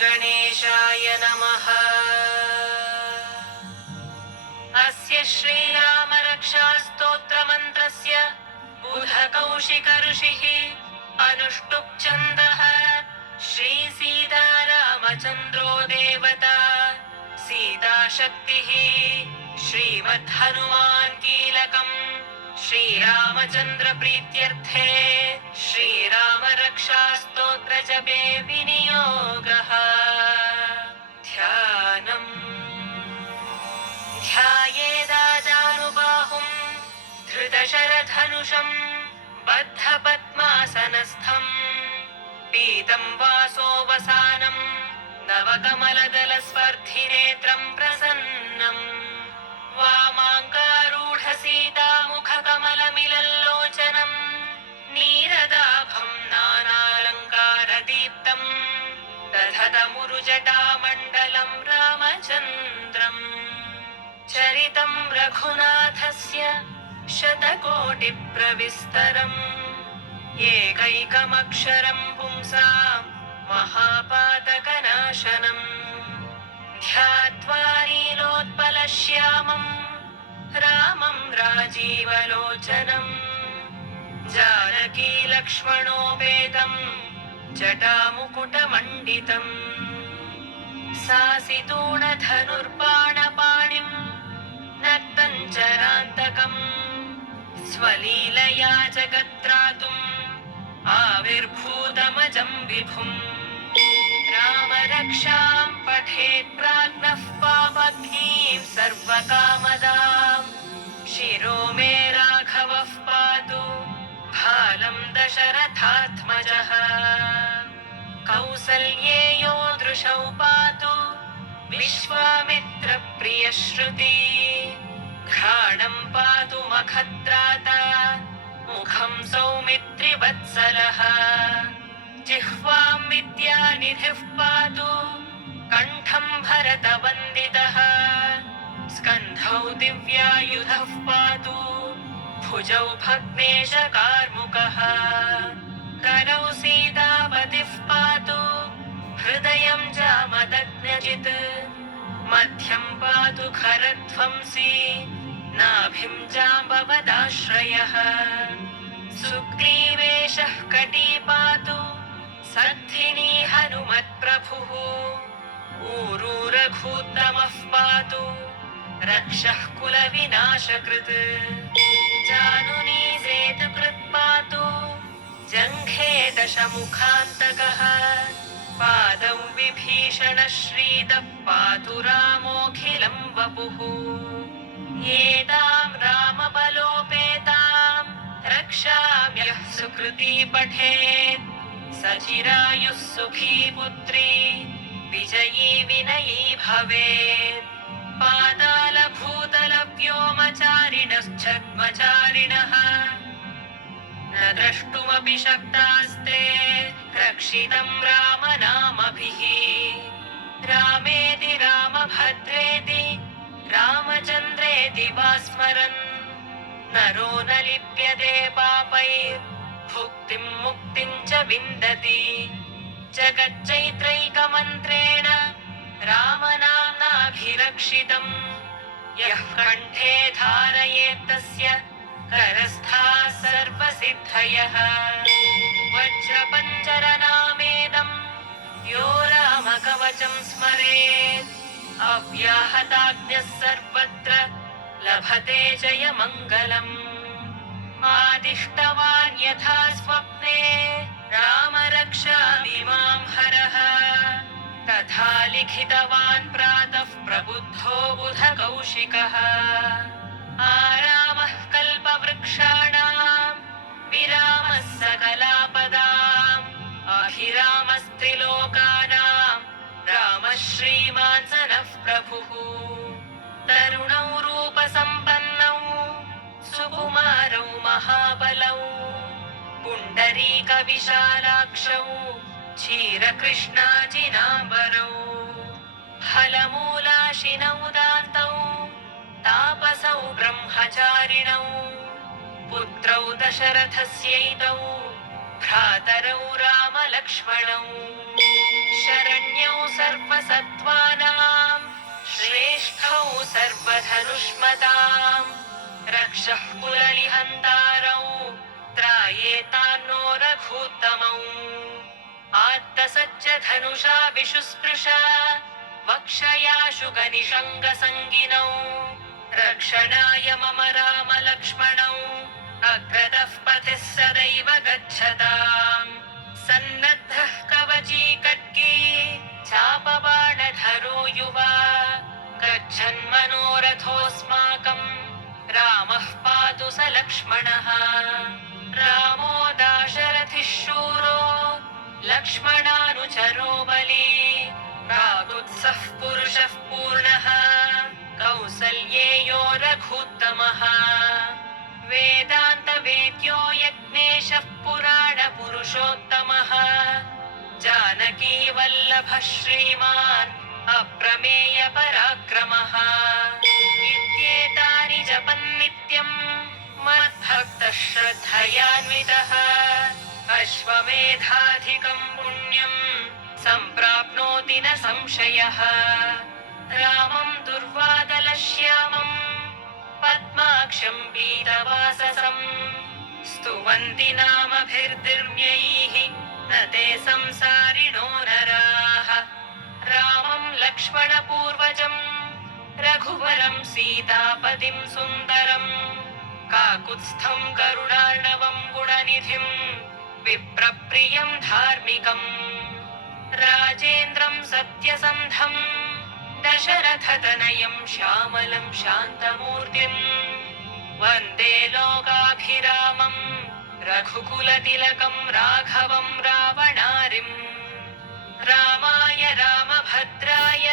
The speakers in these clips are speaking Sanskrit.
गणेशाय नमः। अस्य श्रीरामरक्षास्तोत्रमन्त्रस्य बुधकौशिकऋषिः अनुष्टुप् छन्दः। श्रीसीतारामचन्द्रो देवता सीताशक्तिः श्रीमद्हनुमान् कीलकम् श्रीरामचन्द्र प्रीत्यर्थे श्रीरामरक्षास्तोत्रजपे विनियोगः। ध्यानम् ध्यायेदाजानुबाहुं धृतशरधनुषं बद्धपद्मासनस्थम् पीतं वासोवसानं नवकमलदलस्पर्धिनेत्रं प्रसन्नम् वामाङ्गारूढसीतामुखकमलमिलल्लोचनं नीरदाभं नानालङ्कारदीप्तं दधतमुरुजटामण्डलं रामचन्द्रम् चरितं रघुनाथस्य शतकोटिप्रविस्तरम् एकैकमक्षरं पुंसां महापातकनाशनम् ध्यात्वा नीलोत्पलश्यामं रामं राजीवलोचनम् जानकीलक्ष्मणोपेतं जटामुकुटमण्डितम् सासितूणधनुर्बाणपाणिं नक्तञ्चरान्तकम् स्वलीलया जगत्त्रातुम् आविर्भूतमजं विभुम् रामरक्षां पठेत् प्राज्ञः पापघ्नीं सर्वकामदां शिरो मे राघवः पातु भालं दशरथात्मजः कौसल्येयो दृशौ पातु विश्वामित्रप्रियश्रुती घ्राणं पातु मखत्राता मुखं सौमित्रिवत्सलः जिह्वां विद्यानिधिः पातु कण्ठं भरतवन्दितः स्कन्धौ दिव्यायुधः पातु भुजौ भग्नेशकार्मुकः करौ सीतापतिः पातु हृदयं जामदग्नजित् मध्यं पातु खरध्वंसी नाभिं जाम्बवदाश्रयः सुग्रीवेशः कटी पातु सद्धिनी हनुमत्प्रभुः ऊरू रघूत्तमः पातु रक्षः कुलविनाशकृत् जानुनी सेतुकृत् पातु जङ्घे दशमुखान्तकः पादौ विभीषणश्रीदः पातु रामोऽखिलं वपुः एतां रामबलोपेतां रक्षाम्यः सुकृती पठेत् सचिरायुः सुखी पुत्री विजयी विनयी भवेत् पातालभूतलव्योमचारिणश्छद्मचारिणः न द्रष्टुमपि शक्तास्ते रक्षितं रामनामभिः रामेति रामभद्रेति रामचन्द्रेति वा स्मरन् नरो न लिप्यते पापैर्भुक्तिं मुक्तिं च विन्दति जगच्चैत्रैकमन्त्रेण रामनाम्नाभिरक्षितम् यः कण्ठे धारयेत्तस्य करस्थाः सर्वसिद्धयः वज्रपञ्जरनामेदं यो रामकवचं स्मरेत् अव्याहताज्ञः सर्वत्र लभते जयमङ्गलम् आदिष्टवान् यथा स्वप्ने रामरक्षामिमां हरः तथा लिखितवान् प्रातः प्रबुद्धो बुधकौशिकः आरामः कल्पवृक्षाणां विरामः सकलापदाम् अभिरामस्त्रिलोकानां रामः श्रीमान् स नः प्रभुः तरुणौ रूपसम्पन्नौ सुकुमारौ महाबलौ पुण्डरीकविशालाक्षौ क्षीरकृष्णाजिनाम्बरौ फलमूलाशिनौ दान्तौ तापसौ ब्रह्मचारिणौ पुत्रौ दशरथस्यैतौ भ्रातरौ रामलक्ष्मणौ शरण्यौ सर्वसत्त्वानां श्रेष्ठौ सर्वधनुष्मताम् रक्षः कुलनिहन्तारौ त्रायेतान्नो रघूत्तमौ आत्तसच्च धनुषा विशुस्पृश वक्षयाशु गनिषङ्गसङ्गिनौ रक्षणाय मम राम लक्ष्मणौ अग्रतः पथिः सदैव गच्छताम् सन्नद्धः कवची खड्गी चापबाणधरो युवा गच्छन्मनोरथोऽस्माकम् रामः पातु स लक्ष्मणः रामो दाशरथिः शूरो लक्ष्मणानुचरो बली प्रागुत्सः पुरुषः पूर्णः कौसल्येयो रघूत्तमः वेदान्तवेद्यो यज्ञेशः पुराणपुरुषोत्तमः जानकीवल्लभः श्रीमान् अप्रमेयपराक्रमः इत्येतानि जपन्नित्यम् मद्भक्तः श्रद्धयान्वितः अश्वमेधाधिकम् पुण्यम् सम्प्राप्नोति न संशयः रामम् दुर्वादलश्यामम् पद्माक्षम् पीतवाससम् स्तुवन्ति नामभिर्दिव्यैः न ते संसारिणो नराः रामम् लक्ष्मणपूर्वजम् रघुवरम् सीतापतिम् सुन्दरम् काकुत्स्थम् करुणार्णवम् गुणनिधिम् विप्रप्रियम् धार्मिकम् राजेन्द्रम् सत्यसन्धम् दशरथतनयम् श्यामलम् शान्तमूर्तिम् वन्दे लोकाभिरामम् रघुकुलतिलकम् राघवम् रावणारिम् रामाय रामभद्राय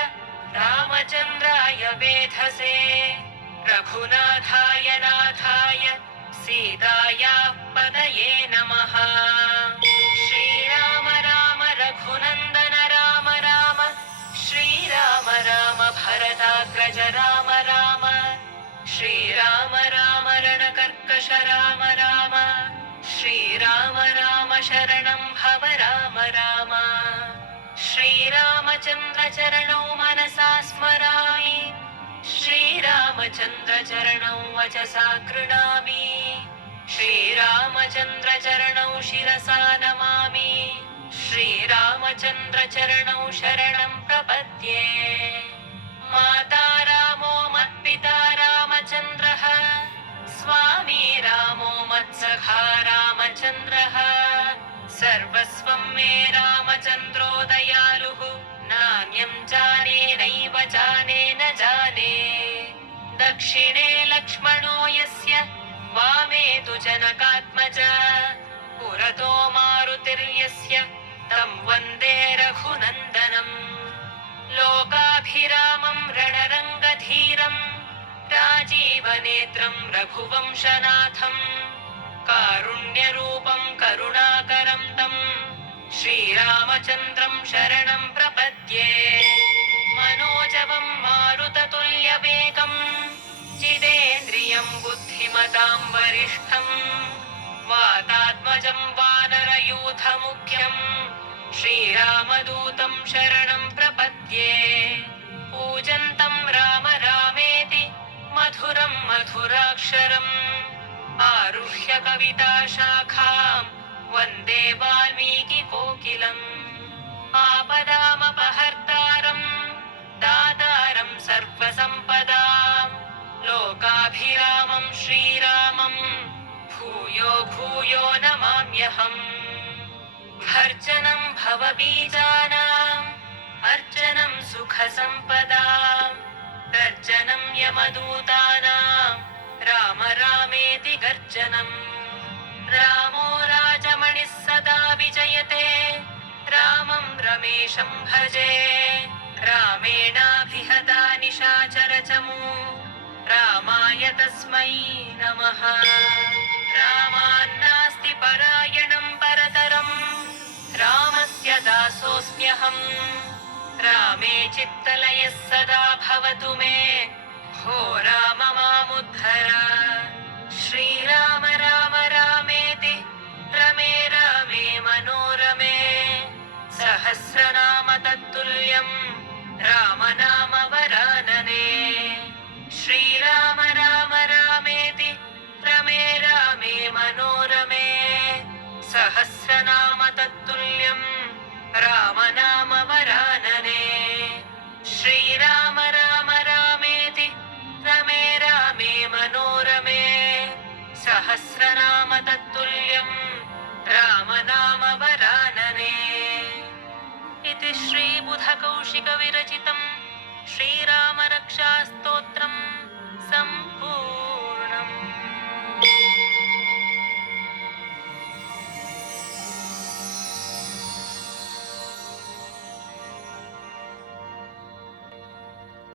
रामचन्द्राय वेधसे रघुनाथाय नाथाय सीतायाः पतये नमः श्रीराम राम रघुनन्दन राम राम श्रीराम राम भरताग्रज राम राम श्रीराम राम रणकर्कश राम राम श्रीराम राम शरणं भव राम राम श्रीरामचन्द्रचरणौ मनसा स्मरामि श्रीरामचन्द्रचरणौ वचसा गृह्णामि श्रीरामचन्द्रचरणौ शिरसा नमामि श्रीरामचन्द्रचरणौ शरणं प्रपद्ये माता रामो मत्पिता रामचन्द्रः स्वामी रामो मत्सखा रामचन्द्रः सर्वस्वं मे रामचन्द्रो दयालुः नान्यं जाने नैव जाने न जाने दक्षिणे लक्ष्मणो यस्य वामे तु जनकात्मजा पुरतो मारुतिर्यस्य तं वन्दे रघुनन्दनम् लोकाभिरामं रणरङ्गधीरम् राजीवनेत्रं रघुवंशनाथम् कारुण्यरूपं करुणाकरं तं श्रीरामचन्द्रं शरणं प्रपद्ये मनोजवं मारुततुल्यवेगं जितेन्द्रियं बुद्धिमतां वरिष्ठं वातात्मजं वानरयूथमुख्यं श्रीरामदूतं शरणं प्रपद्ये पूजन्तं राम रामेति मधुरं मधुराक्षरम् आरुह्य कविताशाखाम् वन्दे वाल्मीकिकोकिलम् आपदामपहर्तारम् दातारम् सर्वसम्पदाम् लोकाभिरामम् श्रीरामम् भूयो भूयो नमाम्यहम् भर्जनं भवबीजानाम् अर्जनं सुखसम्पदाम् गर्जनं यमदूतानाम् राम रामेति गर्जनम् रामो राजमणिः सदा विजयते रामं रमेशं भजे रामेणाभिहता निशाचरचमू रामाय तस्मै नमः रामान्नास्ति परायणं परतरम् रामस्य दासोऽस्म्यहम् रामे चित्तलयः सदा भवतु मे भो राम मामुद्धर श्रीराम राम रामेति रमे रामे मनोरमे सहस्रनाम रामनाम वरानने श्रीराम राम रामेति रमे रामे मनोरमे सहस्रनाम तत्तुल्यं रामनाम वरानने श्रीराम राम रामेति रमे रामे मनोरमे सहस्रनाम तत्तुल्यं रामनाम वरानने इति श्रीबुधकौशिकविरचितं श्रीरामरक्षास्तोत्रम्